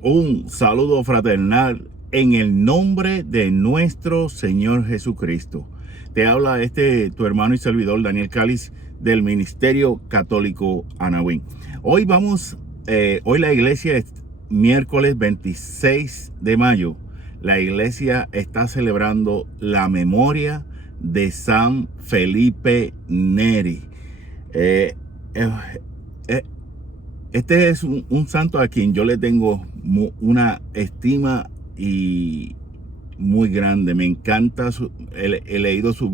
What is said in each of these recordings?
Un saludo fraternal en el nombre de nuestro Señor Jesucristo. Te habla tu hermano y servidor Daniel Cáliz del Ministerio Católico Anahuín. Hoy la iglesia es miércoles 26 de mayo. La iglesia está celebrando la memoria de San Felipe Neri. Este es un santo a quien yo le tengo una estima y muy grande. Me encanta, he leído su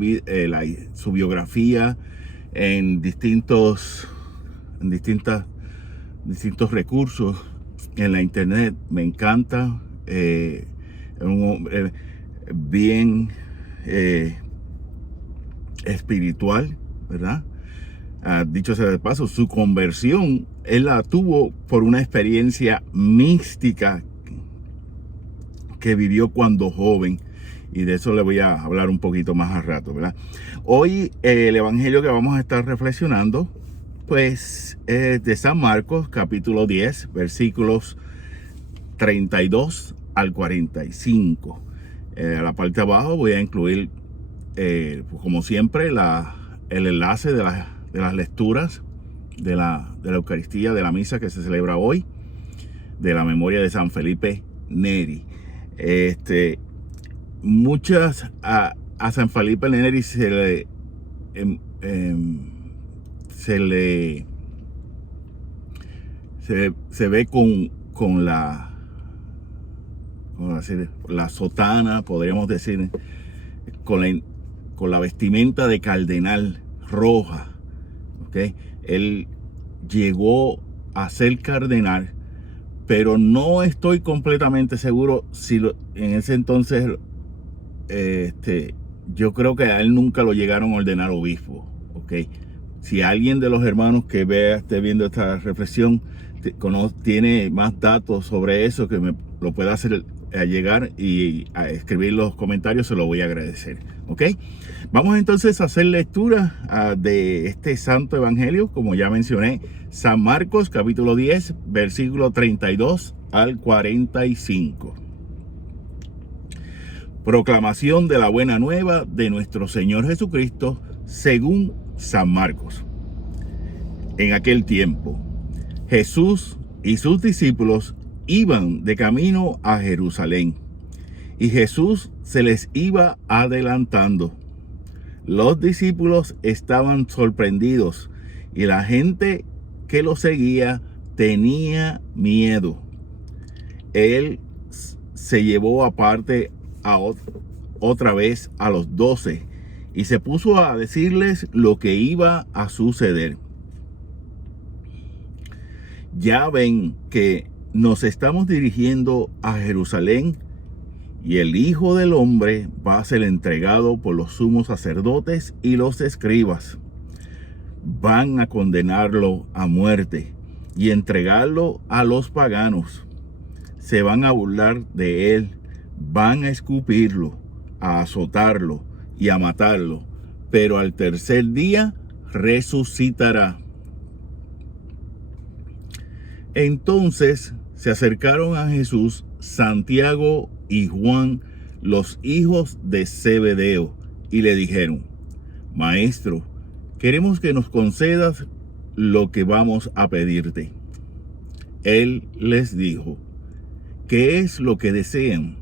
biografía en distintos recursos en la internet. Me encanta. Es un hombre bien espiritual, ¿verdad? Dicho sea de paso, su conversión él la tuvo por una experiencia mística que vivió cuando joven, y de eso le voy a hablar un poquito más al rato, ¿verdad? Hoy el evangelio que vamos a estar reflexionando pues es de San Marcos, capítulo 10, versículos 32 al 45. A la parte de abajo voy a incluir como siempre el enlace de las lecturas de la Eucaristía, de la misa que se celebra hoy, de la memoria de San Felipe Neri. A San Felipe Neri se ve con la sotana, podríamos decir, con la vestimenta de cardenal roja. ¿Okay? Él llegó a ser cardenal, pero no estoy completamente seguro si en ese entonces yo creo que a él nunca lo llegaron a ordenar obispo. ¿Okay? Si alguien de los hermanos que esté viendo esta reflexión tiene más datos sobre eso, que me lo pueda hacer llegar y a escribir los comentarios, se lo voy a agradecer. ¿Ok? Vamos entonces a hacer lectura de este santo evangelio, como ya mencioné, San Marcos capítulo 10, versículo 32 al 45. Proclamación de la buena nueva de nuestro Señor Jesucristo según San Marcos. En aquel tiempo, Jesús y sus discípulos iban de camino a Jerusalén, y Jesús se les iba adelantando. Los discípulos estaban sorprendidos, y la gente que lo seguía tenía miedo. Él se llevó aparte otra vez a los 12 y se puso a decirles lo que iba a suceder. Ya ven que nos estamos dirigiendo a Jerusalén, y el Hijo del Hombre va a ser entregado por los sumos sacerdotes y los escribas. Van a condenarlo a muerte y entregarlo a los paganos. Se van a burlar de él, van a escupirlo, a azotarlo y a matarlo, pero al tercer día resucitará. Entonces se acercaron a Jesús Santiago y Juan, los hijos de Zebedeo, y le dijeron: Maestro, queremos que nos concedas lo que vamos a pedirte. Él les dijo: ¿qué es lo que desean?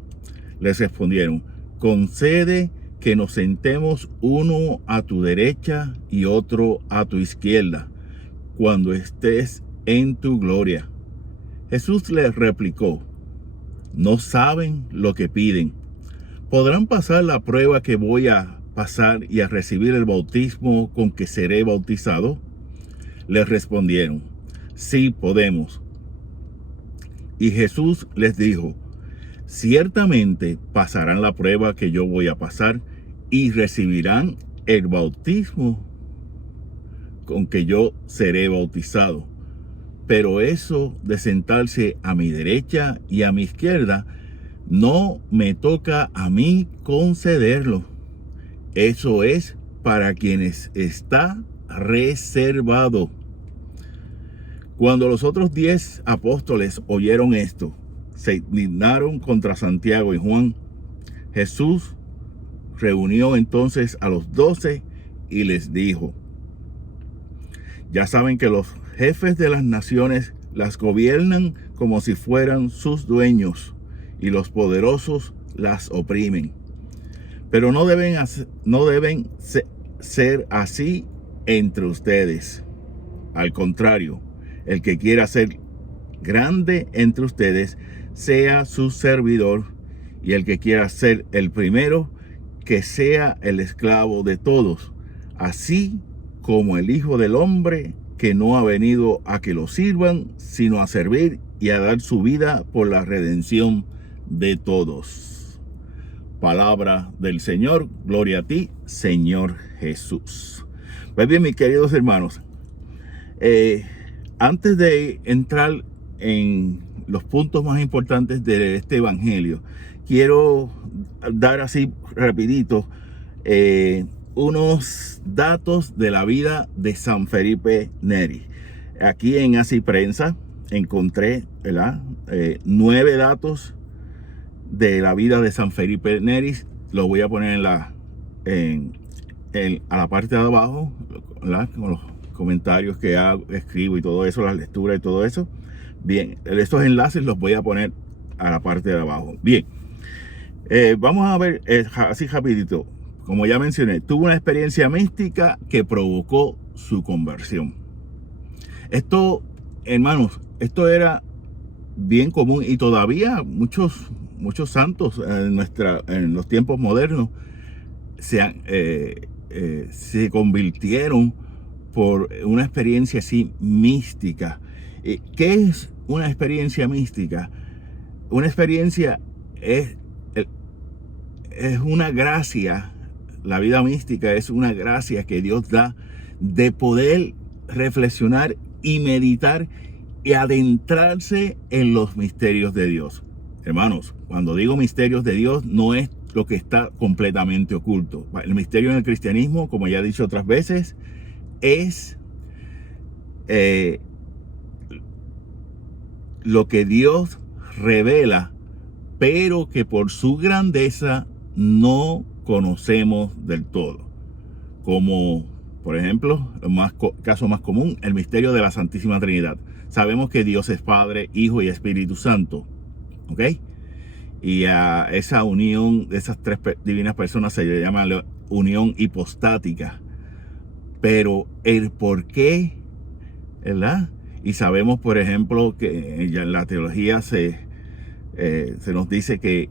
Les respondieron: concede que nos sentemos uno a tu derecha y otro a tu izquierda, cuando estés en tu gloria. Jesús les replicó: no saben lo que piden. ¿Podrán pasar la prueba que voy a pasar y a recibir el bautismo con que seré bautizado? Les respondieron: sí, podemos. Y Jesús les dijo: ciertamente pasarán la prueba que yo voy a pasar y recibirán el bautismo con que yo seré bautizado. Pero eso de sentarse a mi derecha y a mi izquierda no me toca a mí concederlo. Eso es para quienes está reservado. Cuando los otros 10 apóstoles oyeron esto, se indignaron contra Santiago y Juan. Jesús reunió entonces a los 12 y les dijo: ya saben que los jefes de las naciones las gobiernan como si fueran sus dueños, y los poderosos las oprimen. Pero no deben ser así entre ustedes. Al contrario, el que quiera ser grande entre ustedes, sea su servidor, y el que quiera ser el primero, que sea el esclavo de todos, así como el Hijo del Hombre, que no ha venido a que lo sirvan, sino a servir y a dar su vida por la redención de todos. Palabra del Señor. Gloria a ti, Señor Jesús. Pues bien, mis queridos hermanos, antes de entrar en los puntos más importantes de este evangelio, quiero dar así rapidito unos datos de la vida de San Felipe Neri. Aquí en Así Prensa encontré, ¿verdad?, 9 datos de la vida de San Felipe Neri. Lo voy a poner a la parte de abajo, ¿verdad?, con los comentarios que escribo y todo eso, las lecturas y todo eso. Bien, estos enlaces los voy a poner a la parte de abajo. Bien, vamos a ver así rapidito. Como ya mencioné, tuvo una experiencia mística que provocó su conversión. Esto, hermanos, esto era bien común, y todavía muchos santos en los tiempos modernos se convirtieron por una experiencia así mística. ¿Qué es una experiencia mística? Una experiencia es una gracia. La vida mística es una gracia que Dios da de poder reflexionar y meditar y adentrarse en los misterios de Dios. Hermanos, cuando digo misterios de Dios, no es lo que está completamente oculto. El misterio en el cristianismo, como ya he dicho otras veces, es lo que Dios revela, pero que por su grandeza no conocemos del todo. Como, por ejemplo, el caso más común, el misterio de la Santísima Trinidad. Sabemos que Dios es Padre, Hijo y Espíritu Santo, ¿ok? Y a esa unión de esas 3 divinas personas se le llama la unión hipostática. Pero el por qué, ¿verdad? Y sabemos, por ejemplo, que ya en la teología se nos dice que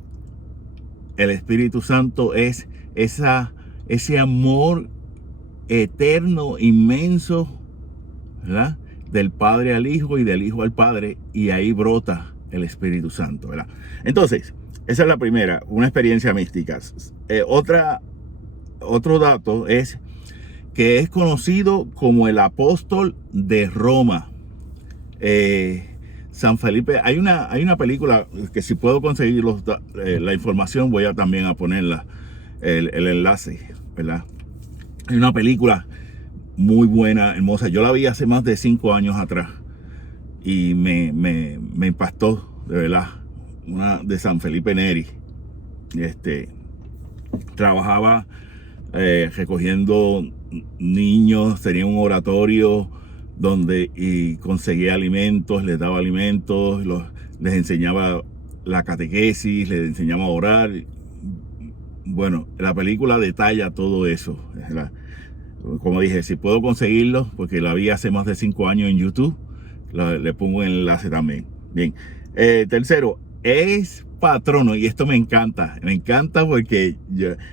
el Espíritu Santo es ese amor eterno, inmenso, ¿verdad?, del Padre al Hijo y del Hijo al Padre, y ahí brota el Espíritu Santo, ¿verdad? Entonces, esa es la primera, una experiencia mística. Otro dato es que es conocido como el apóstol de Roma. San Felipe, hay una película que, si puedo conseguir la información, voy a también a ponerla, el enlace, ¿verdad? Hay una película muy buena, hermosa. Yo la vi hace más de 5 años atrás y me impactó, de verdad. Una de San Felipe Neri. Trabajaba recogiendo niños, tenía un oratorio donde conseguía alimentos, les daba alimentos, les enseñaba la catequesis, les enseñaba a orar. Bueno, la película detalla todo eso. Como dije, si puedo conseguirlo, porque la vi hace más de 5 años en YouTube, le pongo el enlace también. Bien, tercero, es patrono, y esto me encanta porque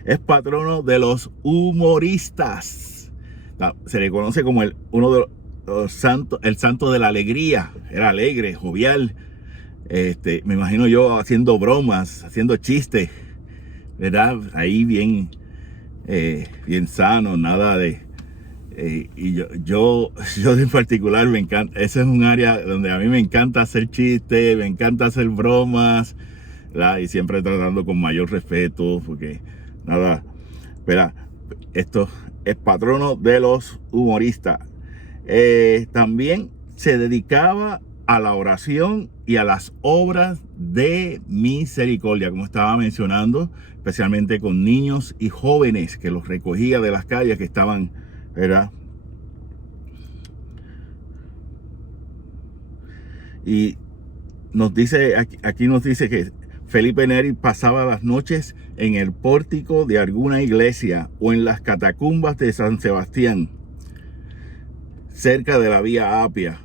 es patrono de los humoristas. Se le conoce como uno de los santos, el santo de la alegría. Era alegre, jovial. Me imagino yo haciendo bromas, haciendo chistes, ¿verdad? Ahí bien sano, nada de... y yo en particular me encanta, ese es un área donde a mí me encanta hacer chistes, me encanta hacer bromas, ¿verdad? Y siempre tratando con mayor respeto, porque nada, ¿verdad? Esto es patrono de los humoristas. También se dedicaba a la oración y a las obras de misericordia, como estaba mencionando, especialmente con niños y jóvenes que los recogía de las calles que estaban, ¿verdad? Y nos dice, aquí nos dice que Felipe Neri pasaba las noches en el pórtico de alguna iglesia o en las catacumbas de San Sebastián, cerca de la Vía Apia,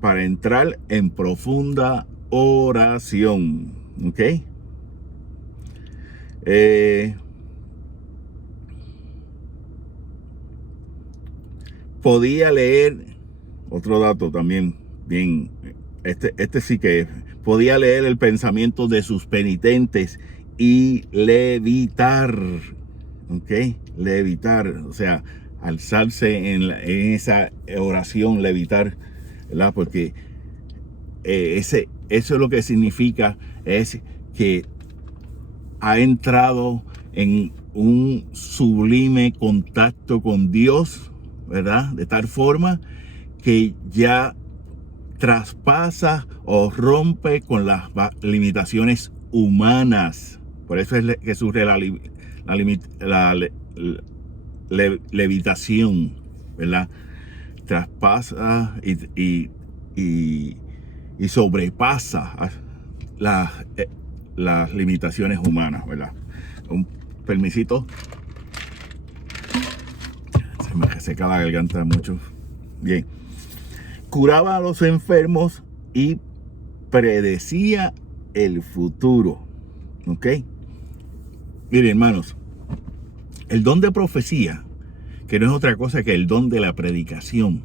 para entrar en profunda oración. ¿Ok? Podía leer, otro dato también bien, este sí que podía leer el pensamiento de sus penitentes y levitar. ¿Ok? Levitar, o sea, alzarse en esa oración, levitar, ¿verdad? Porque eso es lo que significa, es que ha entrado en un sublime contacto con Dios, ¿verdad? De tal forma que ya traspasa o rompe con las limitaciones humanas. Por eso es que surge la levitación, ¿verdad? Traspasa y sobrepasa las limitaciones humanas, ¿verdad? Un permisito. Se me seca la garganta mucho. Bien. Curaba a los enfermos y predecía el futuro. ¿Ok? Miren, hermanos, el don de profecía, que no es otra cosa que el don de la predicación.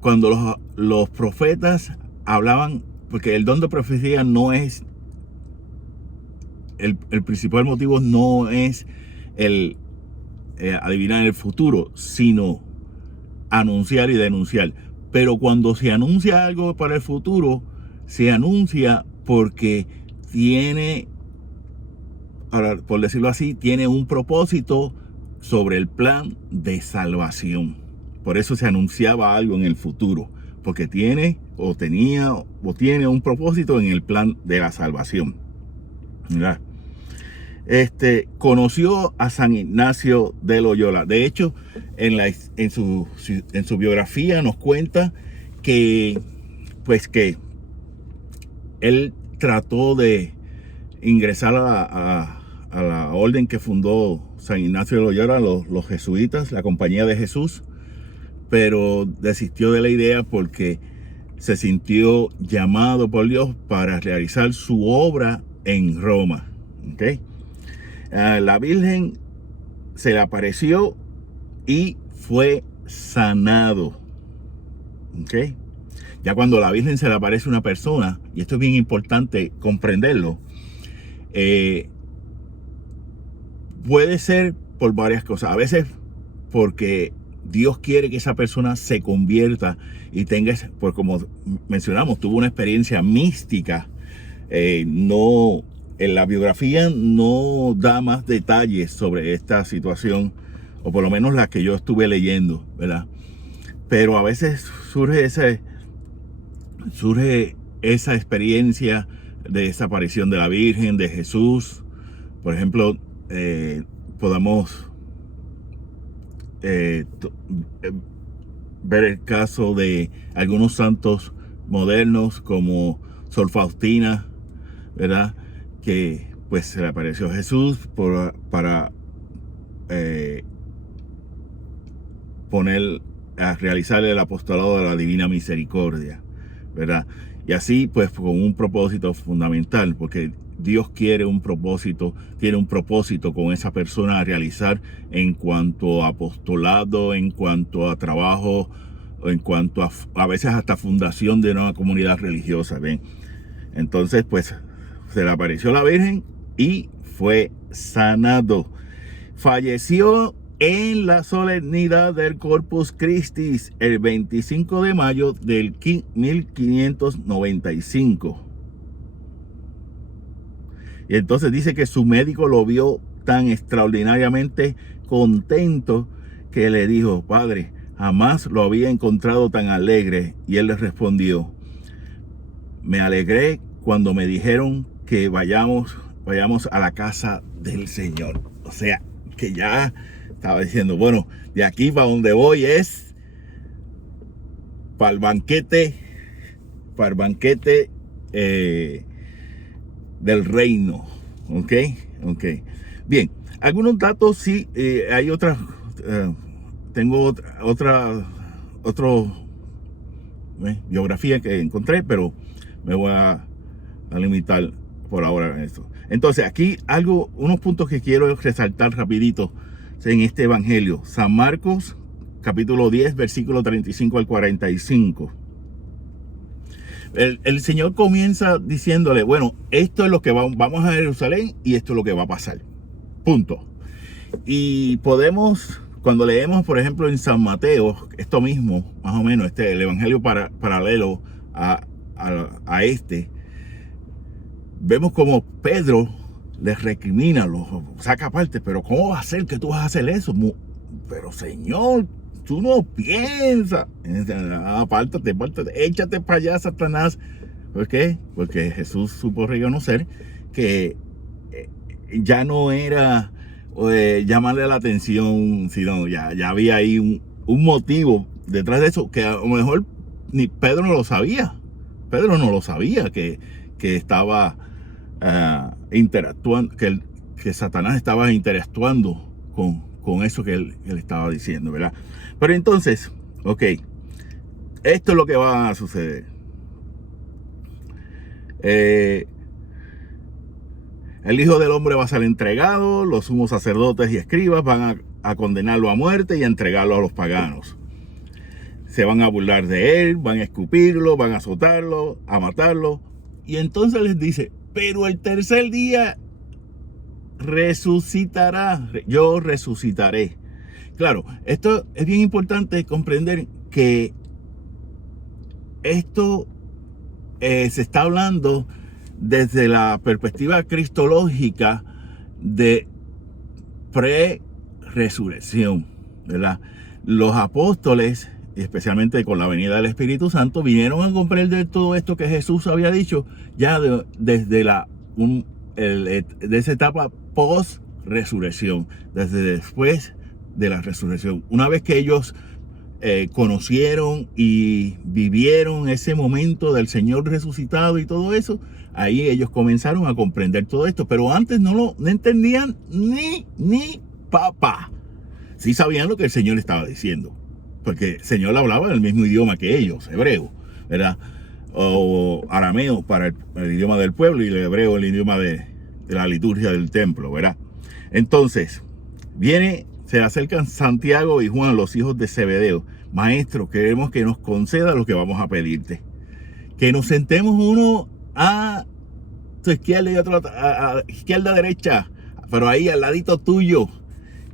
Cuando los profetas hablaban, porque el don de profecía no es, el principal motivo no es el adivinar el futuro, sino anunciar y denunciar. Pero cuando se anuncia algo para el futuro, se anuncia porque tiene, ahora, por decirlo así, tiene un propósito sobre el plan de salvación. Por eso se anunciaba algo en el futuro, porque tiene o tenía o tiene un propósito en el plan de la salvación. ¿Verdad? Conoció a San Ignacio de Loyola. De hecho, en su biografía nos cuenta que, pues, que él trató de ingresar a la orden que fundó San Ignacio de Loyola, los jesuitas, la Compañía de Jesús, pero desistió de la idea porque se sintió llamado por Dios para realizar su obra en Roma. ¿Okay? La Virgen se le apareció y fue sanado. ¿Okay? Ya cuando la Virgen se le aparece a una persona, y esto es bien importante comprenderlo, puede ser por varias cosas. A veces porque Dios quiere que esa persona se convierta y tenga, pues como mencionamos, tuvo una experiencia mística. No, en la biografía no da más detalles sobre esta situación, o por lo menos la que yo estuve leyendo, ¿verdad? Pero a veces surge esa experiencia de desaparición de la Virgen, de Jesús. Por ejemplo, podamos ver el caso de algunos santos modernos como Sor Faustina, ¿verdad? Que pues se le apareció a Jesús para realizar el apostolado de la Divina Misericordia, ¿verdad? Y así pues con un propósito fundamental, porque Dios quiere un propósito, tiene un propósito con esa persona a realizar en cuanto a apostolado, en cuanto a trabajo, en cuanto a veces hasta fundación de una comunidad religiosa, ¿ven? Entonces pues se le apareció la Virgen y fue sanado. Falleció en la solemnidad del Corpus Christi el 25 de mayo del 1595. Y entonces dice que su médico lo vio tan extraordinariamente contento que le dijo: Padre, jamás lo había encontrado tan alegre. Y él le respondió: me alegré cuando me dijeron que vayamos a la casa del Señor. O sea, que ya estaba diciendo, bueno, de aquí para donde voy es para el banquete del reino. Ok. Bien, algunos datos sí, hay otras, tengo otra biografía que encontré, pero me voy a limitar por ahora en esto. Entonces, aquí unos puntos que quiero resaltar rapidito en este evangelio. San Marcos, capítulo 10, versículo 35 al 45. El Señor comienza diciéndole, bueno, esto es lo que vamos a Jerusalén y esto es lo que va a pasar. Punto. Y podemos, cuando leemos, por ejemplo, en San Mateo, esto mismo, más o menos, el evangelio paralelo a este, vemos como Pedro les recrimina, lo saca aparte, pero ¿cómo va a ser que tú vas a hacer eso? Pero Señor, tú no piensas. Apártate, échate para allá, Satanás. ¿Por qué? Porque Jesús supo reconocer que ya no era llamarle la atención, sino ya había ahí un motivo detrás de eso, que a lo mejor ni Pedro no lo sabía. Pedro no lo sabía, que estaba interactuando, que Satanás estaba interactuando con eso que él estaba diciendo, ¿verdad? Pero entonces, ok, esto es lo que va a suceder. El Hijo del Hombre va a ser entregado, los sumos sacerdotes y escribas van a condenarlo a muerte y a entregarlo a los paganos. Se van a burlar de él, van a escupirlo, van a azotarlo, a matarlo. Y entonces les dice, pero el tercer día resucitará, yo resucitaré. Claro, esto es bien importante comprender que esto se está hablando desde la perspectiva cristológica de pre-resurrección, ¿verdad? Los apóstoles, especialmente con la venida del Espíritu Santo, vinieron a comprender todo esto que Jesús había dicho ya desde de esa etapa post-resurrección, desde después de la resurrección. Una vez que ellos conocieron y vivieron ese momento del Señor resucitado y todo eso, ahí ellos comenzaron a comprender todo esto, pero antes no entendían ni papa. Sí sabían lo que el Señor estaba diciendo, porque el Señor hablaba el mismo idioma que ellos, hebreo, ¿verdad? O arameo para el idioma del pueblo, y el hebreo el idioma de la liturgia del templo, ¿verdad? Entonces, se acercan Santiago y Juan, los hijos de Zebedeo. Maestro, queremos que nos conceda lo que vamos a pedirte. Que nos sentemos uno a tu izquierda y otro a izquierda, derecha, pero ahí al ladito tuyo.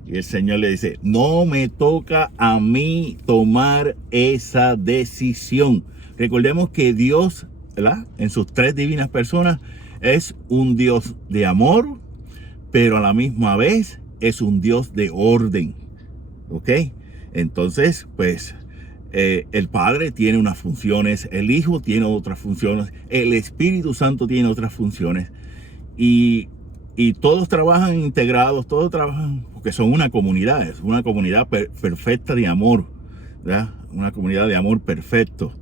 Y el Señor le dice, no me toca a mí tomar esa decisión. Recordemos que Dios, ¿verdad?, en sus tres divinas personas, es un Dios de amor, pero a la misma vez es un Dios de orden. ¿Ok? Entonces, pues, el Padre tiene unas funciones, el Hijo tiene otras funciones, el Espíritu Santo tiene otras funciones. Y todos trabajan integrados, todos trabajan porque son una comunidad, es una comunidad perfecta de amor, ¿verdad? Una comunidad de amor perfecto.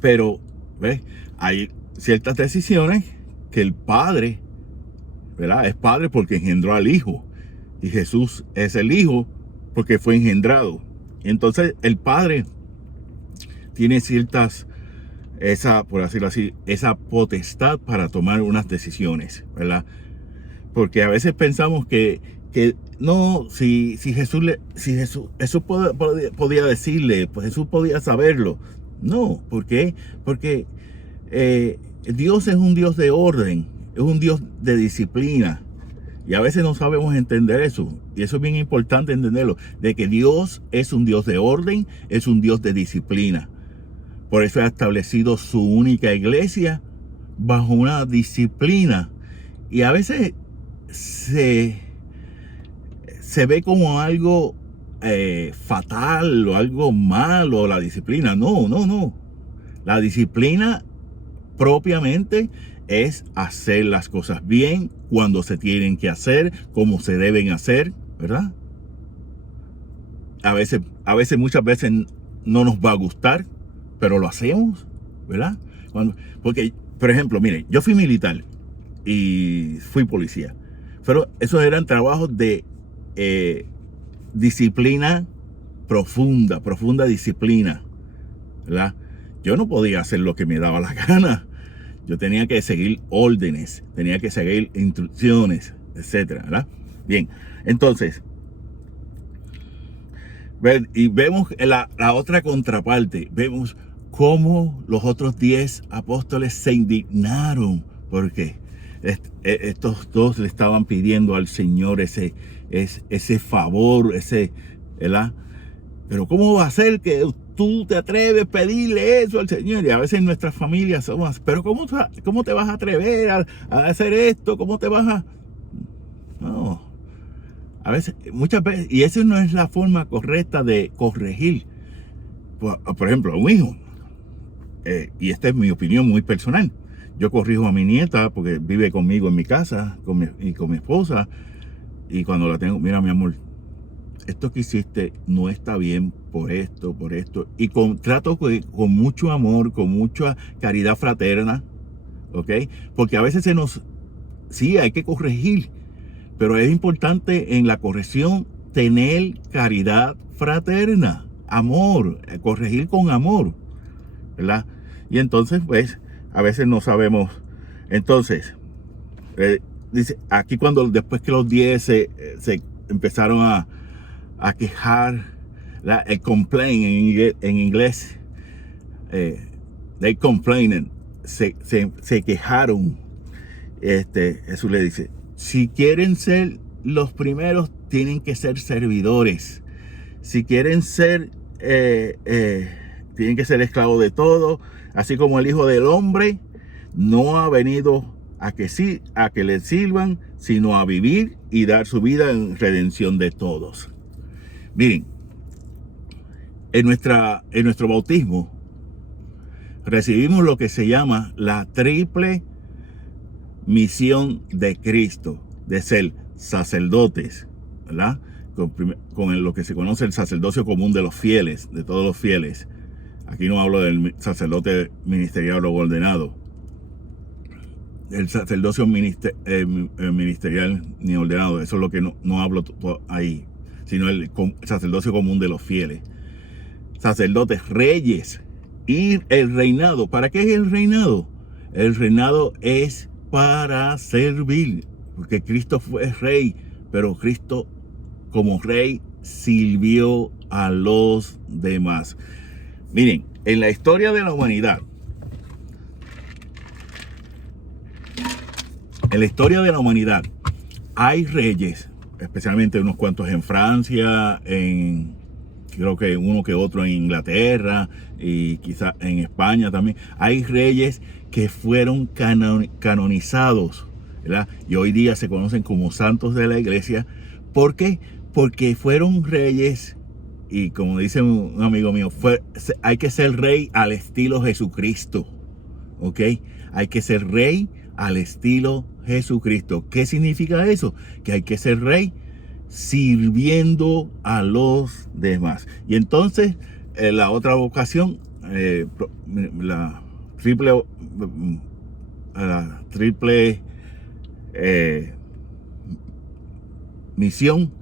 Pero, ¿ves?, hay ciertas decisiones que el Padre, ¿verdad?, es Padre porque engendró al Hijo. Y Jesús es el Hijo porque fue engendrado. Y entonces el Padre tiene por decirlo así, esa potestad para tomar unas decisiones, ¿verdad? Porque a veces pensamos que no, si Jesús podía decirle, pues Jesús podía saberlo. No, ¿por qué? Porque Dios es un Dios de orden, es un Dios de disciplina. Y a veces no sabemos entender eso. Y eso es bien importante entenderlo, de que Dios es un Dios de orden, es un Dios de disciplina. Por eso ha establecido su única iglesia bajo una disciplina. Y a veces se ve como algo fatal o algo malo la disciplina. No, no, no. La disciplina propiamente es hacer las cosas bien, cuando se tienen que hacer, como se deben hacer, ¿verdad? Muchas veces no nos va a gustar, pero lo hacemos, ¿verdad? Porque, por ejemplo, miren, yo fui militar y fui policía, pero esos eran trabajos de disciplina profunda disciplina, ¿verdad? Yo no podía hacer lo que me daba la gana. Yo tenía que seguir órdenes, tenía que seguir instrucciones, etcétera, ¿verdad? Bien, entonces, y vemos la otra contraparte, vemos cómo los otros 10 apóstoles se indignaron, porque estos dos le estaban pidiendo al Señor ese favor, ¿verdad? Pero ¿cómo va a ser que tú te atreves a pedirle eso al Señor? Y a veces en nuestras familias somos, pero ¿cómo te vas a atrever a hacer esto? ¿Cómo te vas a...? No. A veces, muchas veces, y esa no es la forma correcta de corregir. Por ejemplo, a un hijo. Y esta es mi opinión muy personal. Yo corrijo a mi nieta porque vive conmigo en mi casa y con mi esposa. Y cuando la tengo, mira mi amor, esto que hiciste no está bien por esto. Y trato con mucho amor, con mucha caridad fraterna, ¿ok? Porque a veces sí, hay que corregir, pero es importante en la corrección tener caridad fraterna, amor, corregir con amor, ¿verdad? Y entonces, pues, a veces no sabemos. Entonces, dice, aquí después que los 10 se empezaron a quejar, el complain en inglés, they complained, se quejaron. Jesús le dice, si quieren ser los primeros, tienen que ser servidores. Si quieren ser, tienen que ser esclavos de todo, así como el Hijo del Hombre no ha venido a que le sirvan, sino a vivir y dar su vida en redención de todos. Miren, en nuestro bautismo recibimos lo que se llama la triple misión de Cristo, de ser sacerdotes, ¿verdad? Con lo que se conoce el sacerdocio común de los fieles, de todos los fieles. Aquí no hablo del sacerdote ministerial o ordenado. El sacerdocio ministerial ni ordenado, eso es lo que no hablo ahí, sino el sacerdocio común de los fieles. Sacerdotes, reyes y el reinado. ¿Para qué es el reinado? El reinado es para servir, porque Cristo fue rey, pero Cristo como rey sirvió a los demás. Miren, en la historia de la humanidad, hay reyes, especialmente unos cuantos en Francia, creo que uno que otro en Inglaterra y quizá en España también. Hay reyes que fueron canonizados, ¿verdad? Y hoy día se conocen como santos de la iglesia. ¿Por qué? Porque fueron reyes, y como dice un amigo mío, hay que ser rey al estilo Jesucristo, ¿ok? Hay que ser rey al estilo Jesucristo. ¿Qué significa eso? Que hay que ser rey sirviendo a los demás. Y entonces la otra vocación, la triple misión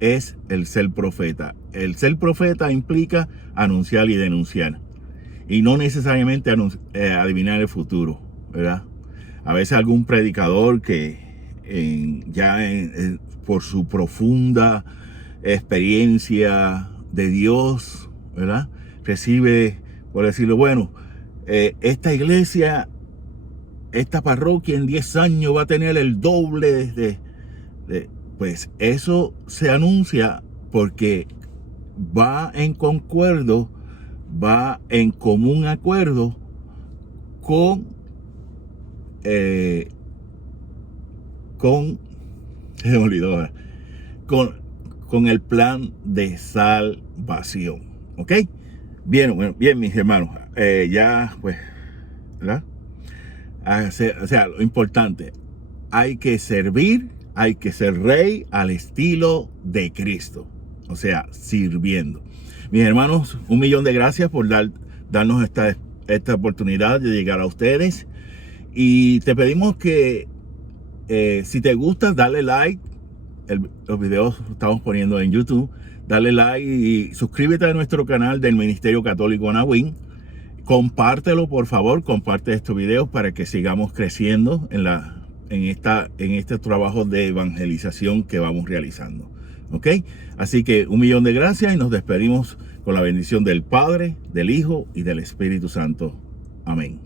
es el ser profeta. El ser profeta implica anunciar y denunciar, y no necesariamente adivinar el futuro, ¿verdad? A veces algún predicador que por su profunda experiencia de Dios, ¿verdad? Recibe, por decirlo, bueno, esta iglesia, esta parroquia en 10 años va a tener el doble pues eso se anuncia porque va en común acuerdo con se me olvidó ahora, con el plan de salvación. ¿Ok? Bien, bien, mis hermanos. Ya, pues, ¿verdad? O sea, lo importante, hay que servir, hay que ser rey al estilo de Cristo. O sea, sirviendo. Mis hermanos, 1.000.000 de gracias por darnos esta oportunidad de llegar a ustedes. Y te pedimos que si te gusta, dale like. Los videos los estamos poniendo en YouTube. Dale like y suscríbete a nuestro canal del Ministerio Católico Nahuín. Compártelo, por favor. Comparte estos videos para que sigamos creciendo en este trabajo de evangelización que vamos realizando. ¿Ok? Así que 1.000.000 de gracias y nos despedimos con la bendición del Padre, del Hijo y del Espíritu Santo. Amén.